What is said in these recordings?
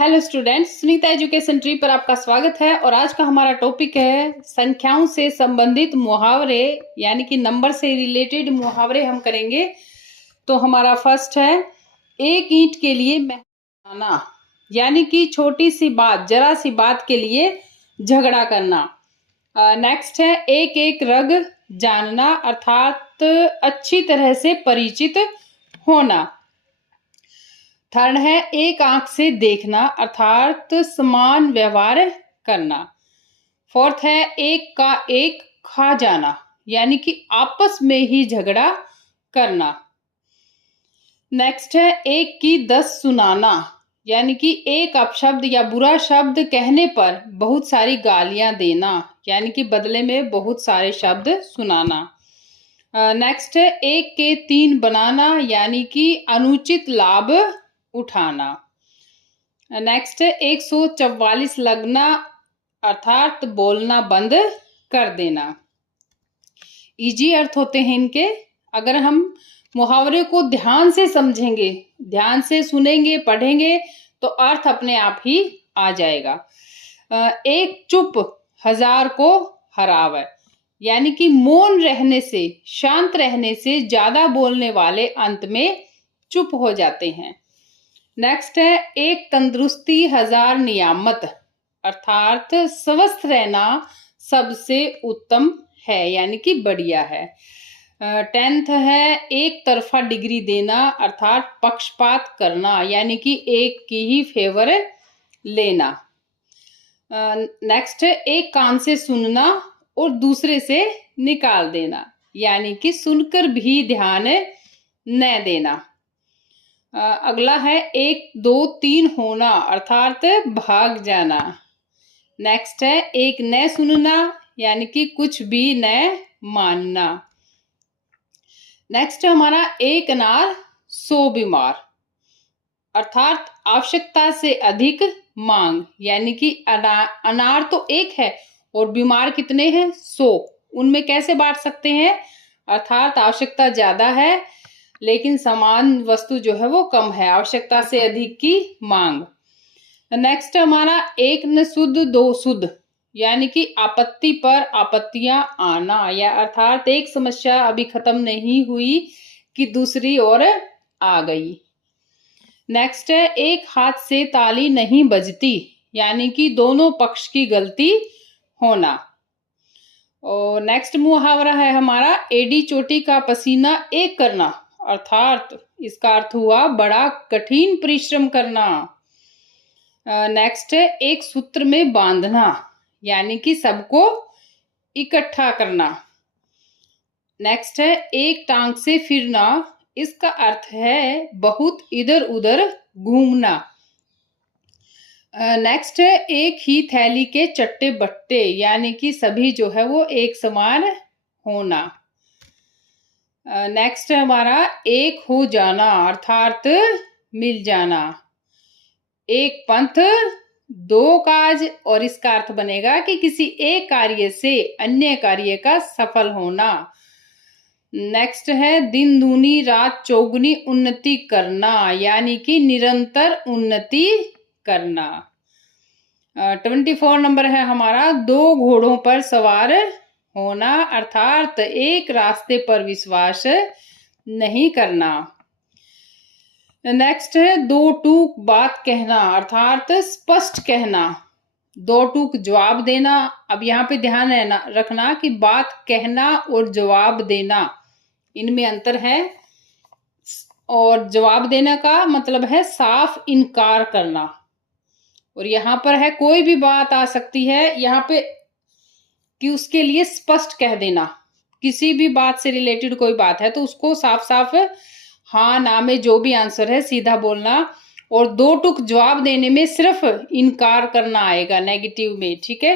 Hello students, Sunita education tree पर आपका स्वागत है। और आज का हमारा टॉपिक है संख्याओं से संबंधित मुहावरे, यानी कि नंबर से रिलेटेड मुहावरे हम करेंगे। तो हमारा फर्स्ट है, एक ईंट के लिए मेहनत करना, यानी कि छोटी सी बात, जरा सी बात के लिए झगड़ा करना। नेक्स्ट है, एक एक रग जानना, अर्थात अच्छी तरह से परिचित होना। थर्ड है, एक आंख से देखना, अर्थात समान व्यवहार करना। फोर्थ है, एक का एक खा जाना, यानी कि आपस में ही झगड़ा करना। नेक्स्ट है, एक की 10 सुनाना, यानी कि एक अपशब्द या बुरा शब्द कहने पर बहुत सारी गालियां देना, यानी कि बदले में बहुत सारे शब्द सुनाना। नेक्स्ट है, एक के 3 बनाना, यानी कि अनुचित लाभ उठाना। नेक्स्ट, 144 लगना, अर्थात बोलना बंद कर देना। इजी अर्थ होते हैं इनके। अगर हम मुहावरे को ध्यान से समझेंगे, ध्यान से सुनेंगे, पढ़ेंगे, तो अर्थ अपने आप ही आ जाएगा। एक चुप हजार को हरावे, यानी कि मौन रहने से, शांत रहने से ज्यादा बोलने वाले अंत में चुप हो जाते हैं। नेक्स्ट है, एक तंदुरुस्ती हजार नियामत, अर्थात स्वस्थ रहना सबसे उत्तम है, यानी कि बढ़िया है। 10th है, एक तरफा डिग्री देना, अर्थात पक्षपात करना, यानी कि एक की ही फेवर लेना। नेक्स्ट है, एक कान से सुनना और दूसरे से निकाल देना, यानी कि सुनकर भी ध्यान न देना। अगला है, 1 2 3 होना, अर्थात भाग जाना। नेक्स्ट है, एक न सुनना, यानी कि कुछ भी न मानना। नेक्स्ट है हमारा, एक अनार 100 बीमार, अर्थात आवश्यकता से अधिक मांग, यानी कि अनार तो एक है और बीमार कितने हैं? 100। उनमें कैसे बांट सकते हैं? अर्थात आवश्यकता ज्यादा है लेकिन समान वस्तु जो है वो कम है, आवश्यकता से अधिक की मांग। नेक्स्ट हमारा, एक न शुद्ध 2 शुद्ध, यानी कि आपत्ति पर आपत्तियां आना, या अर्थात एक समस्या अभी खत्म नहीं हुई कि दूसरी ओर आ गई। नेक्स्ट है, एक हाथ से ताली नहीं बजती, यानी कि दोनों पक्ष की गलती होना। और नेक्स्ट मुहावरा है हमारा, एडी चोटी का पसीना एक करना, अर्थात इसका अर्थ हुआ बड़ा कठिन परिश्रम करना। नेक्स्ट है, एक सूत्र में बांधना, यानी कि सबको इकट्ठा करना। नेक्स्ट है, एक टांग से फिरना, इसका अर्थ है बहुत इधर उधर घूमना। नेक्स्ट है, एक ही थैली के चट्टे बट्टे, यानी कि सभी जो है वो एक समान होना। नेक्स्ट है हमारा, एक हो जाना, अर्थात मिल जाना। एक पंथ 2 काज, और इसका अर्थ बनेगा कि किसी एक कार्य से अन्य कार्य का सफल होना। नेक्स्ट है, दिन दूनी रात चौगुनी उन्नति करना, यानी कि निरंतर उन्नति करना। 24 नंबर है हमारा, 2 घोड़ों पर सवार होना, अर्थात एक रास्ते पर विश्वास नहीं करना। नेक्स्ट है, 2 टूक बात कहना, अर्थात स्पष्ट कहना, 2 टूक जवाब देना। अब यहाँ पे ध्यान रखना कि बात कहना और जवाब देना, इनमें अंतर है। और जवाब देने का मतलब है साफ इनकार करना, और यहाँ पर है कोई भी बात आ सकती है यहाँ पे कि उसके लिए स्पष्ट कह देना। किसी भी बात से रिलेटेड कोई बात है तो उसको साफ साफ हाँ ना में जो भी आंसर है सीधा बोलना, और 2 टूक जवाब देने में सिर्फ इनकार करना आएगा नेगेटिव में, ठीक है।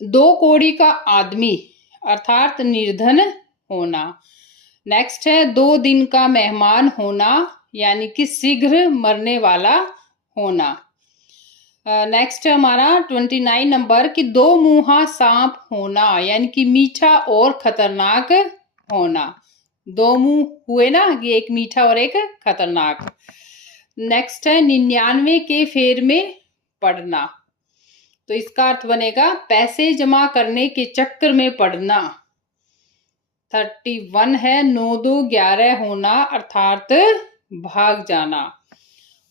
2 कौड़ी का आदमी, अर्थात निर्धन होना। नेक्स्ट है, 2 दिन का मेहमान होना, यानी कि शीघ्र मरने वाला होना। नेक्स्ट है हमारा 29 नंबर कि 2 मुंहा सांप होना, यानी कि मीठा और खतरनाक होना। 2 मुंह हुए ना, कि एक मीठा और एक खतरनाक। नेक्स्ट है 99 के फेर में पड़ना, तो इसका अर्थ बनेगा पैसे जमा करने के चक्कर में पड़ना। 31 है 9 2 11 होना अर्थात भाग जाना।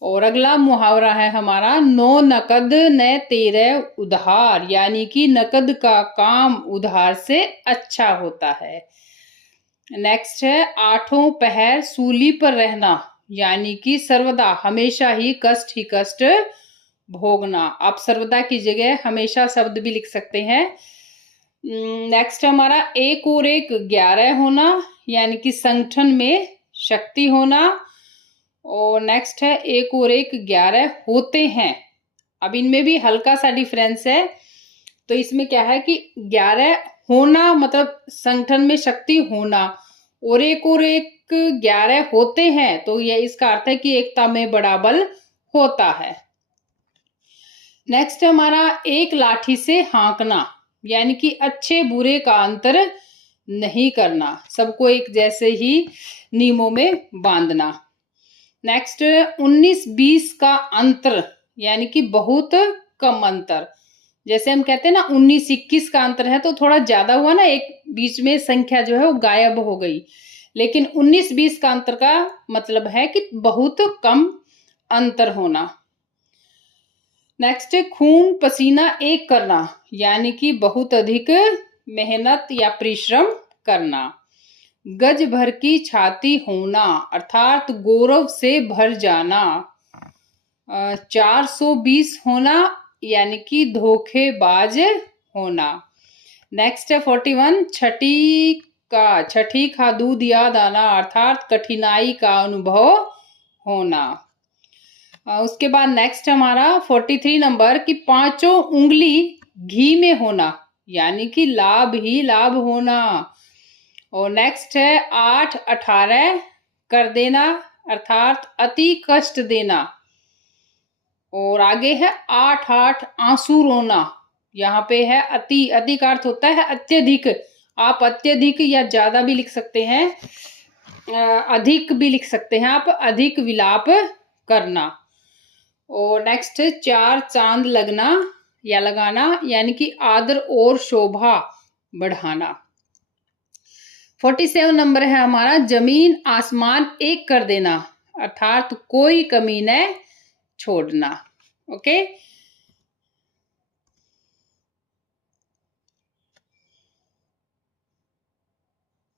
और अगला मुहावरा है हमारा 9 नकद न 13 उधार, यानी कि नकद का काम उधार से अच्छा होता है। नेक्स्ट है 8 पहर सूली पर रहना, यानी कि सर्वदा हमेशा ही कष्ट भोगना। आप सर्वदा की जगह हमेशा शब्द भी लिख सकते हैं। नेक्स्ट हमारा 1 और 1 11 होना, यानी कि संगठन में शक्ति होना। और नेक्स्ट है 1 और 1 11 होते हैं। अब इनमें भी हल्का सा डिफरेंस है। तो इसमें क्या है कि 11 होना मतलब संगठन में शक्ति होना, और 1 11 होते हैं, तो यह इसका अर्थ है कि एकता में बड़ा बल होता है। नेक्स्ट हमारा 1 लाठी से हाँकना, यानी कि अच्छे बुरे का अंतर नहीं करना, सबको एक जैसे ही नियमों में बांधना। नेक्स्ट 19-20 का अंतर, यानी कि बहुत कम अंतर। जैसे हम कहते हैं ना 19-21 का अंतर है तो थोड़ा ज्यादा हुआ ना, एक बीच में संख्या जो है वो गायब हो गई, लेकिन 19-20 का अंतर का मतलब है कि बहुत कम अंतर होना। नेक्स्ट खून पसीना एक करना, यानी कि बहुत अधिक मेहनत या परिश्रम करना। गज भर की छाती होना अर्थात गौरव से भर जाना। 420 होना, यानी कि धोखेबाज होना। नेक्स्ट है 41 छठी का दूध याद आना अर्थात कठिनाई का अनुभव होना। उसके बाद नेक्स्ट हमारा 43 नंबर की 5 उंगली घी में होना, यानी कि लाभ ही लाभ होना। और नेक्स्ट है 8-18 कर देना अर्थात अति कष्ट देना। और आगे है 8-8 आंसू रोना, यहाँ पे है अति का अर्थ होता है अत्यधिक। आप अत्यधिक या ज्यादा भी लिख सकते हैं, अधिक भी लिख सकते हैं आप, अधिक विलाप करना। और नेक्स्ट 4 चांद लगना या लगाना, यानी कि आदर और शोभा बढ़ाना। 47 नंबर है हमारा जमीन आसमान एक कर देना अर्थात कोई कमी न छोड़ना। ओके,